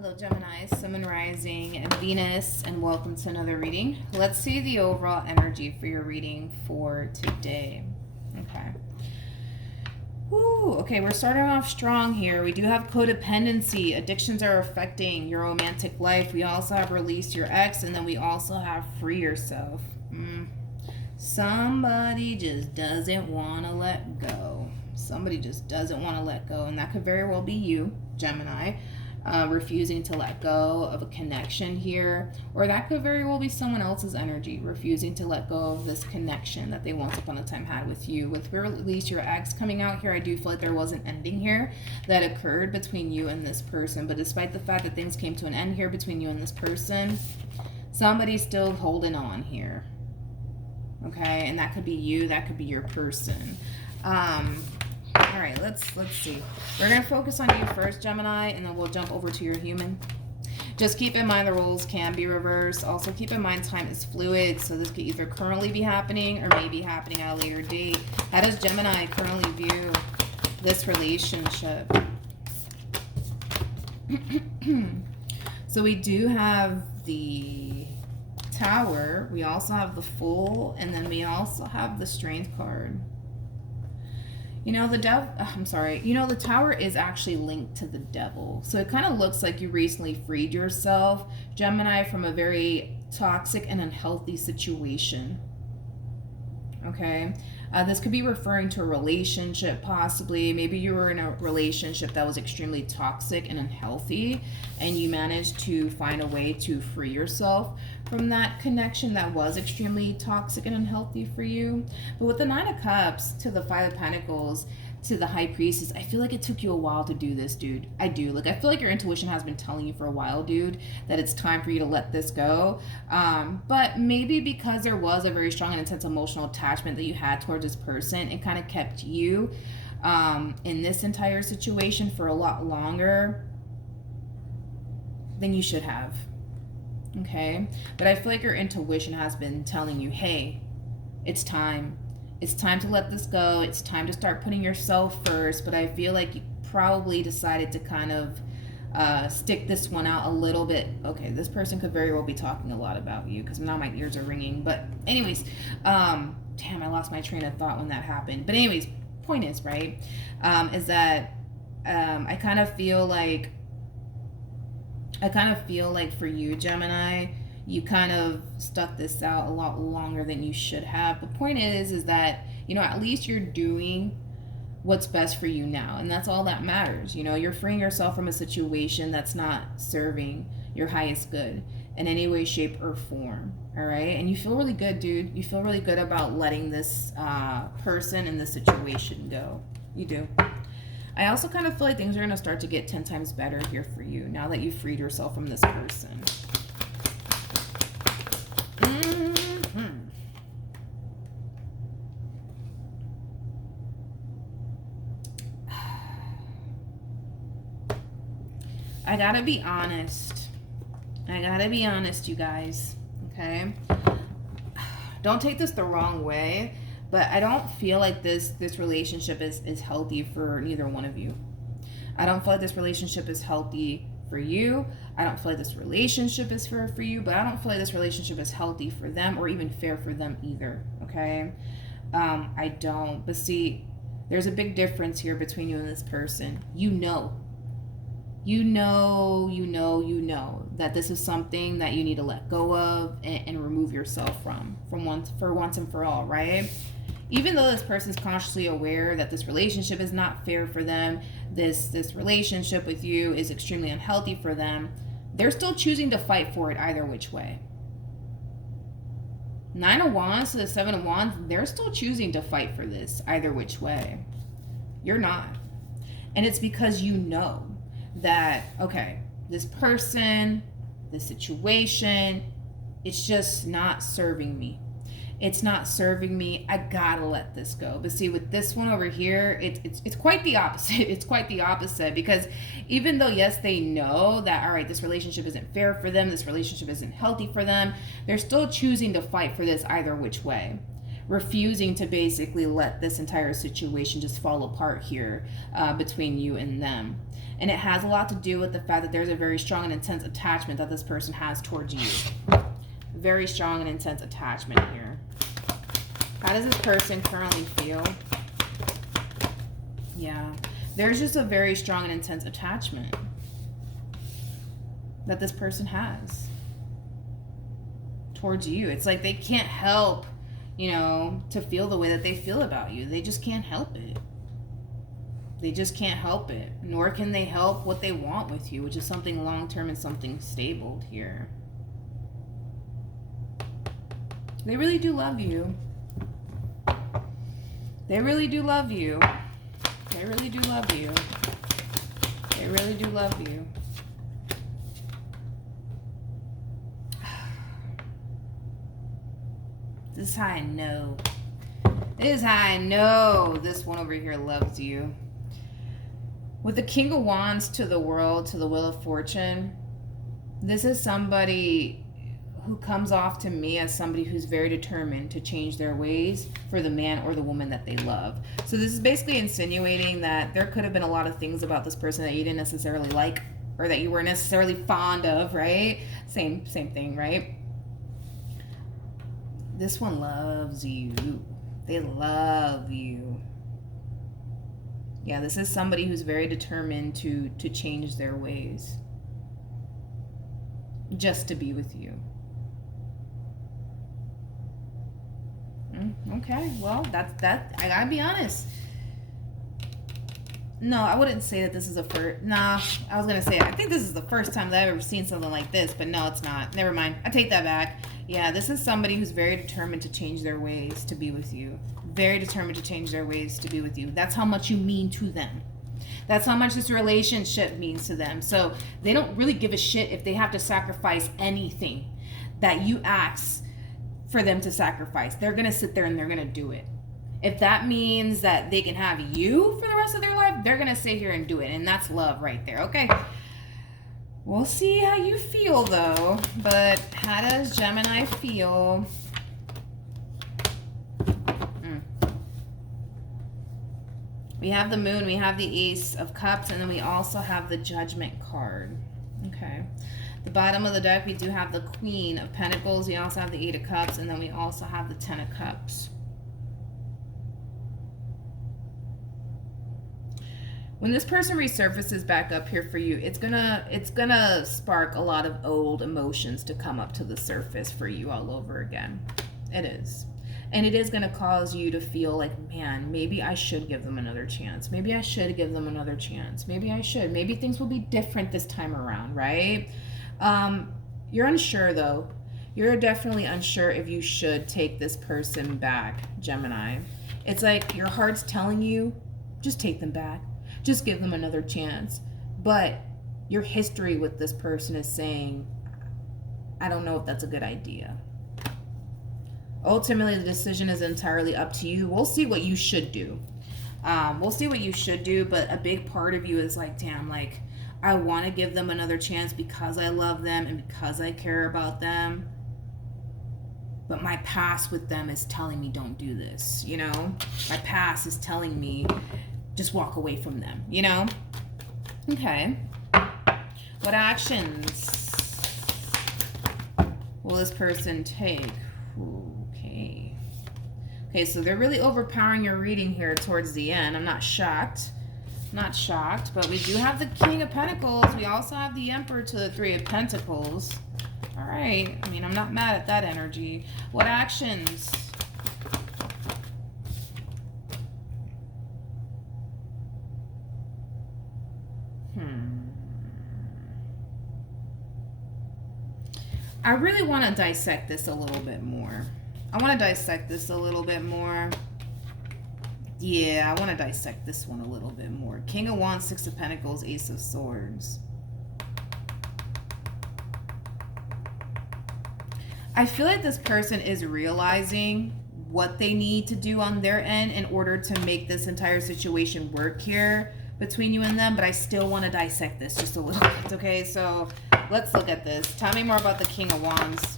Hello Gemini, Sun and Rising, and Venus, and welcome to another reading. Let's see the overall energy for your reading for today. Okay. Woo, okay, we're starting off strong here. We do have codependency. Addictions are affecting your romantic life. We also have release your ex, and then we also have free yourself. Somebody just doesn't want to let go. Somebody just doesn't want to let go, and that could very well be you, Gemini. Refusing to let go of a connection here, or that could very well be someone else's energy refusing to let go of this connection that they once upon a time had with you. With release your ex coming out here, I do feel like there was an ending here that occurred between you and this person, but despite the fact that things came to an end here between you and this person, somebody's still holding on here. Okay, and that could be you, that could be your person. All right, let's see. We're going to focus on you first, Gemini, and then we'll jump over to your human. Just keep in mind the roles can be reversed. Also keep in mind time is fluid, so this could either currently be happening or may be happening at a later date. How does Gemini currently view this relationship? So we do have the Tower, we also have the Fool, and then we also have the Strength card. You know, the Tower is actually linked to the Devil. So it kind of looks like you recently freed yourself, Gemini, from a very toxic and unhealthy situation. Okay? This could be referring to a relationship, possibly. Maybe you were in a relationship that was extremely toxic and unhealthy, and you managed to find a way to free yourself from that connection that was extremely toxic and unhealthy for you. But with the Nine of Cups to the Five of Pentacles to the High Priestess, I feel like it took you a while to do this, dude. I do. Like, I feel like your intuition has been telling you for a while, dude, that it's time for you to let this go. But maybe because there was a very strong and intense emotional attachment that you had towards this person, it kind of kept you in this entire situation for a lot longer than you should have. Okay? But I feel like your intuition has been telling you, hey, it's time. It's time to let this go. It's time to start putting yourself first. But I feel like you probably decided to kind of stick this one out a little bit. Okay, this person could very well be talking a lot about you because now my ears are ringing. But anyways, damn, I lost my train of thought when that happened. But anyways, point is, right, is that I kind of feel like for you, Gemini, you kind of stuck this out a lot longer than you should have. The point is that, you know, at least you're doing what's best for you now. And that's all that matters. You know, you're freeing yourself from a situation that's not serving your highest good in any way, shape, or form. All right. And you feel really good, dude. You feel really good about letting this person and this situation go. You do. I also kind of feel like things are going to start to get 10 times better here for you now that you've freed yourself from this person. I gotta be honest, you guys, okay? Don't take this the wrong way, but I don't feel like this relationship is healthy for neither one of you. I don't feel like this relationship is healthy for you. I don't feel like this relationship is fair for you, but I don't feel like this relationship is healthy for them or even fair for them either, okay? I don't. But see, there's a big difference here between you and this person. You know that this is something that you need to let go of and remove yourself from once and for all, right? Even though this person's consciously aware that this relationship is not fair for them, this relationship with you is extremely unhealthy for them, they're still choosing to fight for it either which way. Nine of Wands to the Seven of Wands, they're still choosing to fight for this either which way. You're not. And it's because you know that, okay, this person, this situation, it's just not serving me. It's not serving me. I gotta let this go. But see, with this one over here, it's quite the opposite. It's quite the opposite, because even though, yes, they know that, all right, this relationship isn't fair for them, this relationship isn't healthy for them, they're still choosing to fight for this either which way, refusing to basically let this entire situation just fall apart here between you and them. And it has a lot to do with the fact that there's a very strong and intense attachment that this person has towards you. Very strong and intense attachment here. How does this person currently feel? Yeah, there's just a very strong and intense attachment that this person has towards you. It's like they can't help, you know, to feel the way that they feel about you. They just can't help it. They just can't help it. Nor can they help what they want with you, which is something long-term and something stable here. They really do love you. They really do love you. They really do love you. They really do love you. This is how I know. This is how I know this one over here loves you. With the King of Wands to the World, to the Wheel of Fortune, this is somebody who comes off to me as somebody who's very determined to change their ways for the man or the woman that they love. So this is basically insinuating that there could have been a lot of things about this person that you didn't necessarily like or that you weren't necessarily fond of, right? Same thing, right? This one loves you. They love you. Yeah, this is somebody who's very determined to change their ways just to be with you. Okay, well, that's that. I gotta be honest. No, I wouldn't say that this is a first. Nah, I was gonna say I think this is the first time that I've ever seen something like this, but no, it's not. Never mind. I take that back. Yeah, this is somebody who's very determined to change their ways to be with you. Very determined to change their ways to be with you. That's how much you mean to them. That's how much this relationship means to them. So they don't really give a shit if they have to sacrifice anything that you ask for them to sacrifice. They're gonna sit there and they're gonna do it. If that means that they can have you for the rest of their life, they're gonna sit here and do it. And that's love right there. Okay. We'll see how you feel though. But how does Gemini feel? We have the Moon, we have the Ace of Cups, and then we also have the Judgment card. Okay. The bottom of the deck, we do have the Queen of Pentacles. We also have the Eight of Cups, and then we also have the Ten of Cups. When this person resurfaces back up here for you, it's gonna spark a lot of old emotions to come up to the surface for you all over again. It is. And it is going to cause you to feel like, man, maybe I should give them another chance. Maybe I should give them another chance. Maybe I should. Maybe things will be different this time around, right? You're unsure, though. You're definitely unsure if you should take this person back, Gemini. It's like your heart's telling you, just take them back. Just give them another chance. But your history with this person is saying, I don't know if that's a good idea. Ultimately, the decision is entirely up to you. We'll see what you should do. We'll see what you should do, but a big part of you is like, damn, like, I want to give them another chance because I love them and because I care about them. But my past with them is telling me don't do this, you know? My past is telling me just walk away from them, you know? Okay. What actions will this person take? Okay, so they're really overpowering your reading here towards the end. I'm not shocked. Not shocked, but we do have the King of Pentacles. We also have the Emperor to the Three of Pentacles. All right. I mean, I'm not mad at that energy. What actions? I really want to dissect this a little bit more. I want to dissect this a little bit more. Yeah, I want to dissect this one a little bit more. King of Wands, Six of Pentacles, Ace of Swords. I feel like this person is realizing what they need to do on their end in order to make this entire situation work here between you and them, but I still want to dissect this just a little bit, okay? So let's look at this. Tell me more about the King of Wands.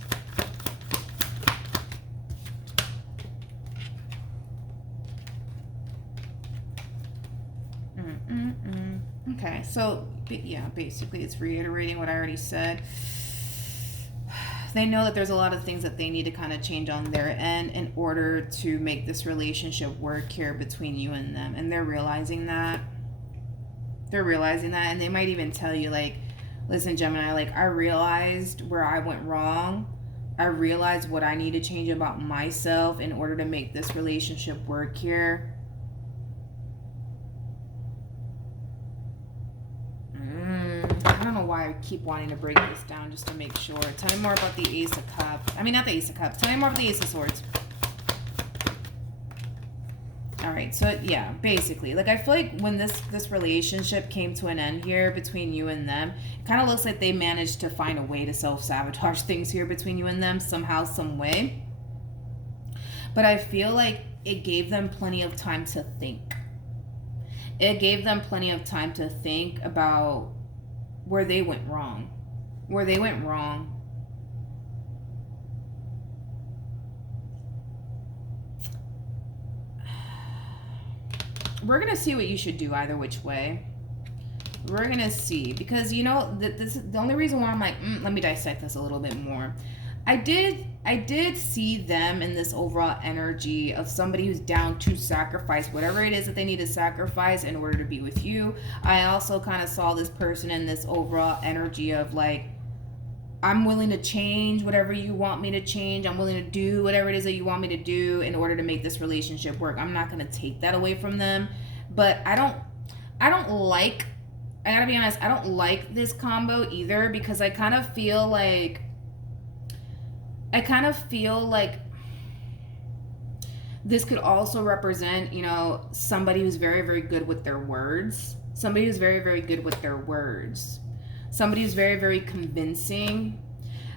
So, yeah, basically it's reiterating what I already said. They know that there's a lot of things that they need to kind of change on their end in order to make this relationship work here between you and them. And they're realizing that. They're realizing that. And they might even tell you, like, listen, Gemini, like, I realized where I went wrong. I realized what I need to change about myself in order to make this relationship work here. I don't know why I keep wanting to break this down just to make sure. Tell me more about the Ace of Cups. I mean, not the Ace of Cups. Tell me more about the Ace of Swords. All right, so yeah, basically, like I feel like when this relationship came to an end here between you and them, it kind of looks like they managed to find a way to self-sabotage things here between you and them somehow, some way. But I feel like it gave them plenty of time to think. It gave them plenty of time to think about where they went wrong. Where they went wrong. We're going to see what you should do either which way. We're going to see. Because, you know, this is the only reason why I'm like, let me dissect this a little bit more. I did see them in this overall energy of somebody who's down to sacrifice whatever it is that they need to sacrifice in order to be with you. I also kind of saw this person in this overall energy of like, I'm willing to change whatever you want me to change. I'm willing to do whatever it is that you want me to do in order to make this relationship work. I'm not going to take that away from them. But I gotta be honest, I don't like this combo either, because I kind of feel like this could also represent, you know, somebody who's very, very good with their words. Somebody who's very, very good with their words. Somebody who's very, very convincing.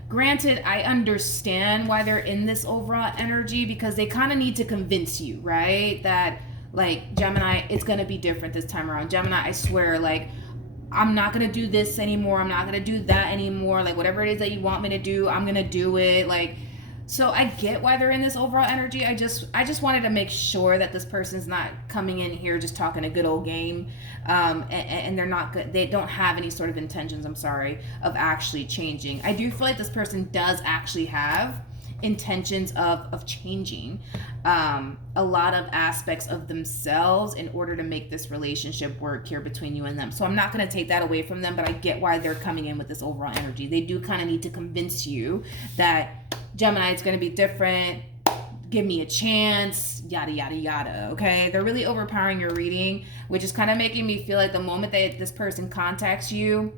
Granted, I understand why they're in this overall energy, because they kind of need to convince you, right? That, like, Gemini, it's going to be different this time around. Gemini, I swear, like, I'm not going to do this anymore. I'm not going to do that anymore. Like, whatever it is that you want me to do, I'm going to do it. Like, so I get why they're in this overall energy. I just wanted to make sure that this person's not coming in here just talking a good old game. And they're not good. They don't have any sort of intentions, of actually changing. I do feel like this person does actually have intentions of changing a lot of aspects of themselves in order to make this relationship work here between you and them. So I'm not going to take that away from them, but I get why they're coming in with this overall energy. They do kind of need to convince you that, Gemini, it's going to be different. Give me a chance, yada, yada, yada, okay? They're really overpowering your reading, which is kind of making me feel like the moment that this person contacts you,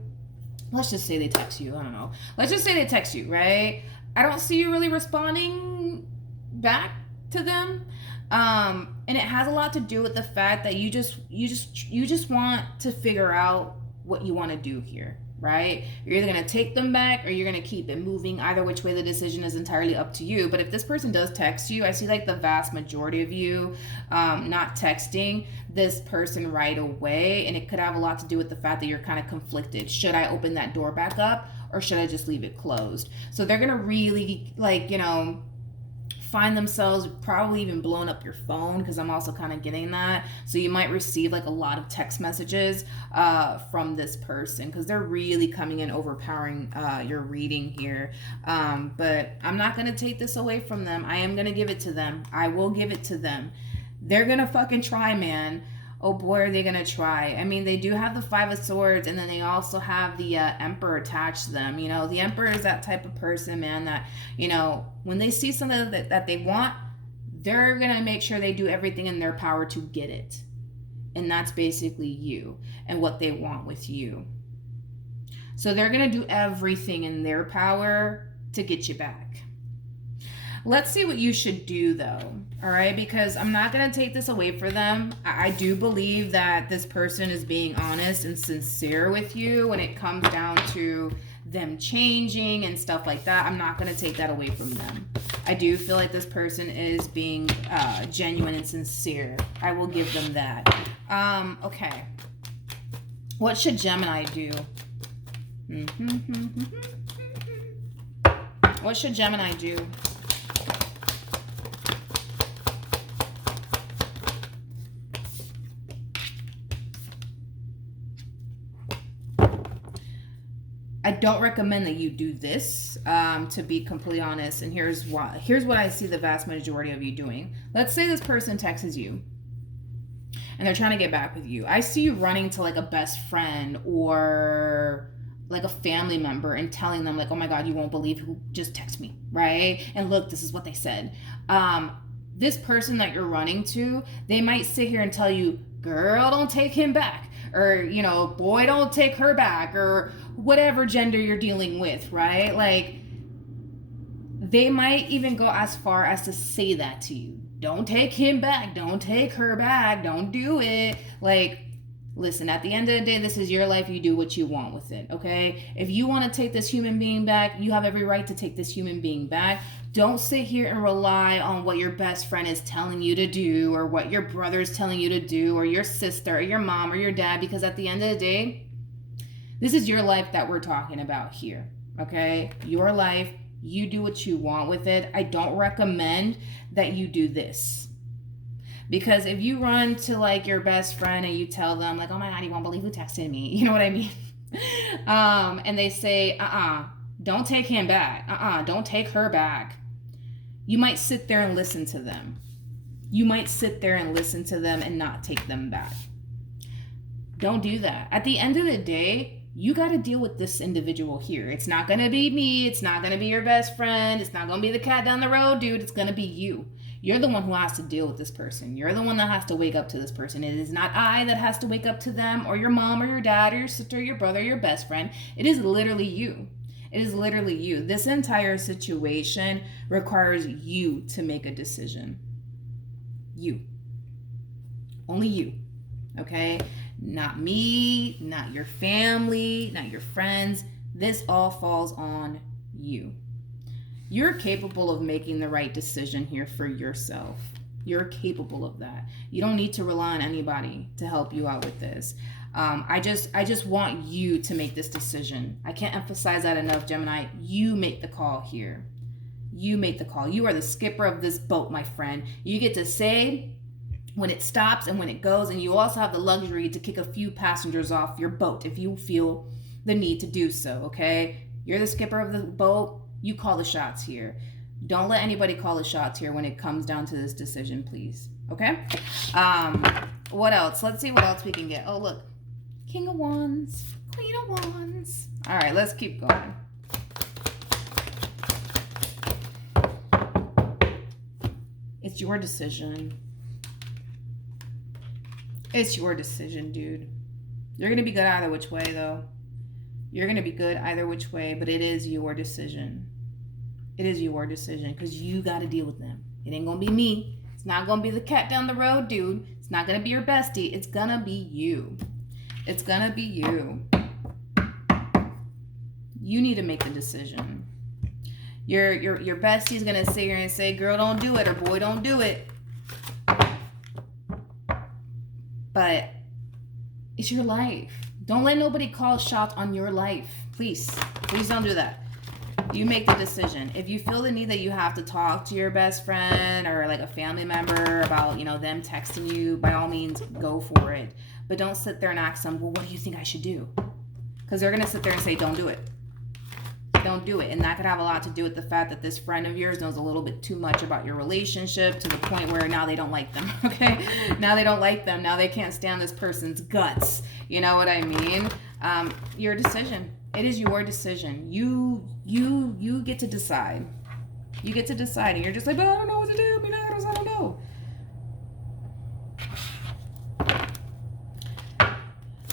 let's just say they text you, I don't know. Let's just say they text you, right? I don't see you really responding back to them. And it has a lot to do with the fact that you just want to figure out what you want to do here, right? You're either going to take them back or you're going to keep it moving. Either which way, the decision is entirely up to you. But if this person does text you, I see like the vast majority of you not texting this person right away. And it could have a lot to do with the fact that you're kind of conflicted. Should I open that door back up or should I just leave it closed? So they're going to really, like, you know, find themselves probably even blowing up your phone, because I'm also kind of getting that. So you might receive like a lot of text messages from this person, because they're really coming in overpowering your reading here. But I'm not going to take this away from them. I am going to give it to them. I will give it to them. They're going to fucking try, man. Oh boy, are they going to try. I mean, they do have the Five of Swords, and then they also have the Emperor attached to them. You know, the Emperor is that type of person, man, that, you know, when they see something that they want, they're going to make sure they do everything in their power to get it. And that's basically you and what they want with you. So they're going to do everything in their power to get you back. Let's see what you should do, though, all right? Because I'm not going to take this away from them. I do believe that this person is being honest and sincere with you when it comes down to them changing and stuff like that. I'm not going to take that away from them. I do feel like this person is being genuine and sincere. I will give them that. Okay. What should Gemini do? What should Gemini do? don't recommend that you do this, to be completely honest. And here's why. Here's what I see the vast majority of you doing. Let's say this person texts you and they're trying to get back with you. I see you running to like a best friend or like a family member and telling them like, oh my God, you won't believe who just texted me, right? And look, this is what they said. This person that you're running to, they might sit here and tell you, girl, don't take him back. Or, you know, boy, don't take her back. Or whatever gender you're dealing with, right? Like, they might even go as far as to say that to you. Don't take him back. Don't take her back. Don't do it. Like, listen, at the end of the day, this is your life. You do what you want with it, okay? If you want to take this human being back, you have every right to take this human being back. Don't sit here and rely on what your best friend is telling you to do or what your brother's telling you to do or your sister or your mom or your dad, because at the end of the day, this is your life that we're talking about here, okay? Your life, you do what you want with it. I don't recommend that you do this. Because if you run to like your best friend and you tell them like, oh my God, you won't believe who texted me. You know what I mean? And they say, don't take him back. Don't take her back. You might sit there and listen to them. You might sit there and listen to them and not take them back. Don't do that. At the end of the day, you got to deal with this individual here. It's not going to be me. It's not going to be your best friend. It's not going to be the cat down the road, dude. It's going to be you. You're the one who has to deal with this person. You're the one that has to wake up to this person. It is not I that has to wake up to them or your mom or your dad or your sister or your brother or your best friend. It is literally you. It is literally you. This entire situation requires you to make a decision. You. Only you. Okay? Not me, not your family, not your friends. This all falls on you. You're capable of making the right decision here for yourself. You're capable of that. You don't need to rely on anybody to help you out with this. I just want you to make this decision. I can't emphasize that enough, Gemini. You make the call here. You make the call. You are the skipper of this boat, my friend. You get to say when it stops and when it goes, and you also have the luxury to kick a few passengers off your boat if you feel the need to do so, okay? You're the skipper of the boat. You call the shots here. Don't let anybody call the shots here when it comes down to this decision, please, okay? What else? Let's see what else we can get. Oh, look. King of Wands, Queen of Wands. All right, let's keep going. It's your decision. It's your decision, dude. You're going to be good either which way, though. You're going to be good either which way, but it is your decision. It is your decision because you got to deal with them. It ain't going to be me. It's not going to be the cat down the road, dude. It's not going to be your bestie. It's going to be you. It's going to be you. You need to make the decision. Your bestie's going to sit here and say, girl, don't do it, or boy, don't do it. But it's your life. Don't let nobody call shots on your life. Please. Please don't do that. You make the decision. If you feel the need that you have to talk to your best friend or like a family member about, them texting you, by all means, go for it. But don't sit there and ask them, well, what do you think I should do? Because they're going to sit there and say, don't do it. Don't do it. And that could have a lot to do with the fact that this friend of yours knows a little bit too much about your relationship to the point where now they don't like them, okay? Now they don't like them. Now they can't stand this person's guts. You know what I mean? Your decision. It is your decision. You get to decide. You get to decide. And you're just like, but I don't know what to do. I don't know.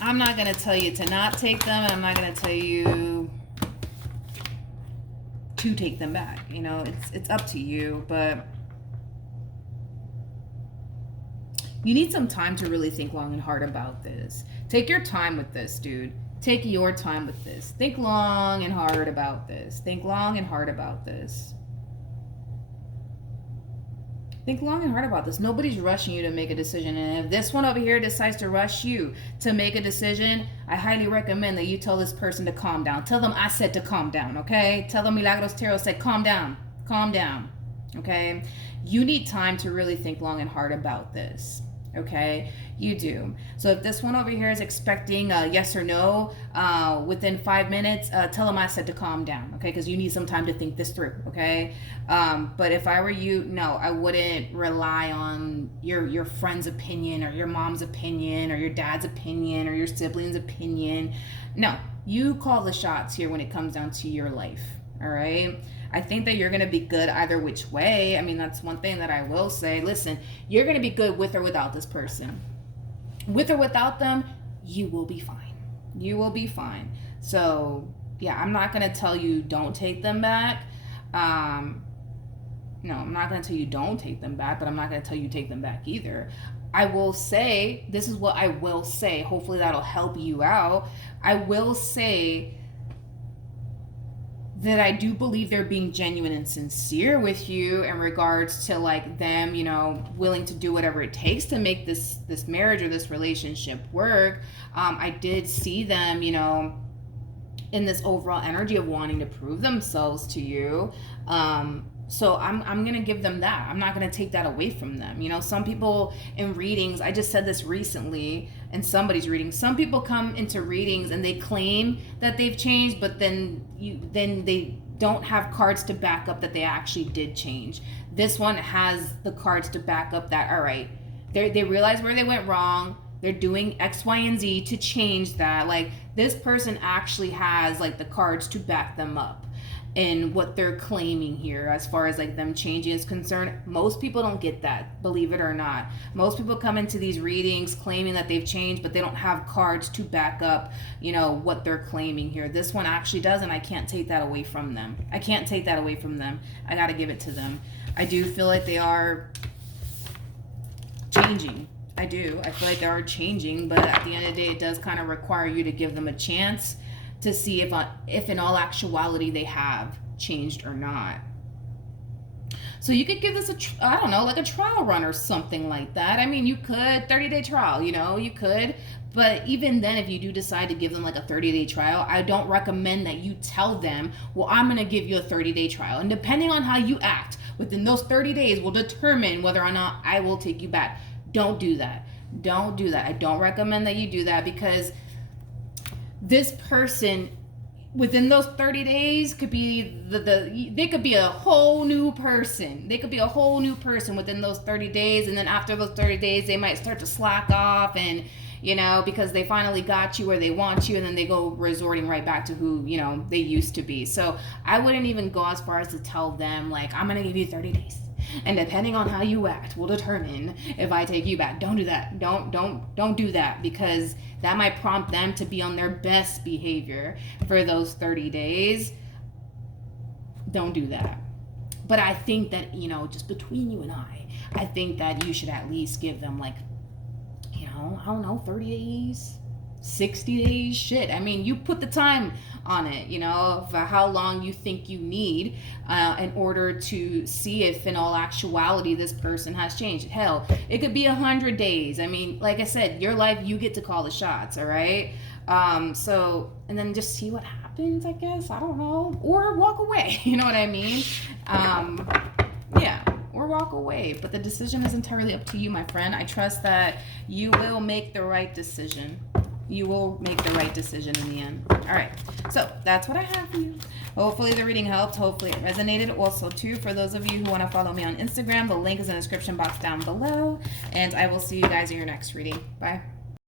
I'm not going to tell you to not take them. And I'm not going to tell you to take them back. It's up to you. But you need some time to really think long and hard about this. Take your time with this, dude. Take your time with this. Think long and hard about this. Think long and hard about this. Think long and hard about this. Nobody's rushing you to make a decision. And if this one over here decides to rush you to make a decision, I highly recommend that you tell this person to calm down. Tell them I said to calm down, okay? Tell them Milagros Tarot said calm down. Calm down, okay? You need time to really think long and hard about this. Okay, you do. So if this one over here is expecting a yes or no within 5 minutes, tell them I said to calm down, okay? Because you need some time to think this through, okay? But if I were you, no, I wouldn't rely on your friend's opinion or your mom's opinion or your dad's opinion or your sibling's opinion. No, you call the shots here when it comes down to your life, all right? I think that you're going to be good either which way. I mean, that's one thing that I will say. Listen, you're going to be good with or without this person. With or without them, you will be fine. You will be fine. So, yeah, I'm not going to tell you don't take them back. No, I'm not going to tell you don't take them back, but I'm not going to tell you take them back either. I will say, this is what I will say. Hopefully that'll help you out. I will say that I do believe they're being genuine and sincere with you in regards to like them, willing to do whatever it takes to make this marriage or this relationship work. I did see them, in this overall energy of wanting to prove themselves to you. So I'm going to give them that. I'm not going to take that away from them. Some people in readings, I just said this recently in somebody's reading, some people come into readings and they claim that they've changed, but then they don't have cards to back up that they actually did change. This one has the cards to back up that, all right, they realize where they went wrong. They're doing X, Y, and Z to change that. Like, this person actually has like the cards to back them up in what they're claiming here as far as like them changing is concerned. Most people don't get that, believe it or not. Most people come into these readings claiming that they've changed, but they don't have cards to back up, what they're claiming here. This one actually does, and I can't take that away from them. I got to give it to them. I do feel like they are changing. I do. I feel like they are changing, but at the end of the day, it does kind of require you to give them a chance to see if in all actuality they have changed or not. So you could give this like a trial run or something like that. I mean, you could, 30-day trial, you could. But even then, if you do decide to give them like a 30-day trial, I don't recommend that you tell them, well, I'm going to give you a 30-day trial. And depending on how you act within those 30 days will determine whether or not I will take you back. Don't do that. Don't do that. I don't recommend that you do that, because this person within those 30 days could be they could be a whole new person. They could be a whole new person within those 30 days. And then after those 30 days, they might start to slack off and, because they finally got you where they want you, and then they go resorting right back to who, they used to be. So I wouldn't even go as far as to tell them like, I'm going to give you 30 days. And depending on how you act will determine if I take you back. Don't do that. Don't do that, because that might prompt them to be on their best behavior for those 30 days. Don't do that. But I think that, just between you and I think that you should at least give them like, I don't know, 30 days, 60 days, shit. I mean, you put the time on it, for how long you think you need in order to see if in all actuality this person has changed. Hell, it could be 100 days. I mean, like I said, your life, you get to call the shots, all right? So, and then just see what happens, I guess. I don't know. Or walk away, you know what I mean? Yeah. Or walk away. But the decision is entirely up to you, my friend. I trust that you will make the right decision. You will make the right decision in the end. All right. So that's what I have for you. Hopefully the reading helped. Hopefully it resonated. Also, too, for those of you who want to follow me on Instagram, the link is in the description box down below. And I will see you guys in your next reading. Bye.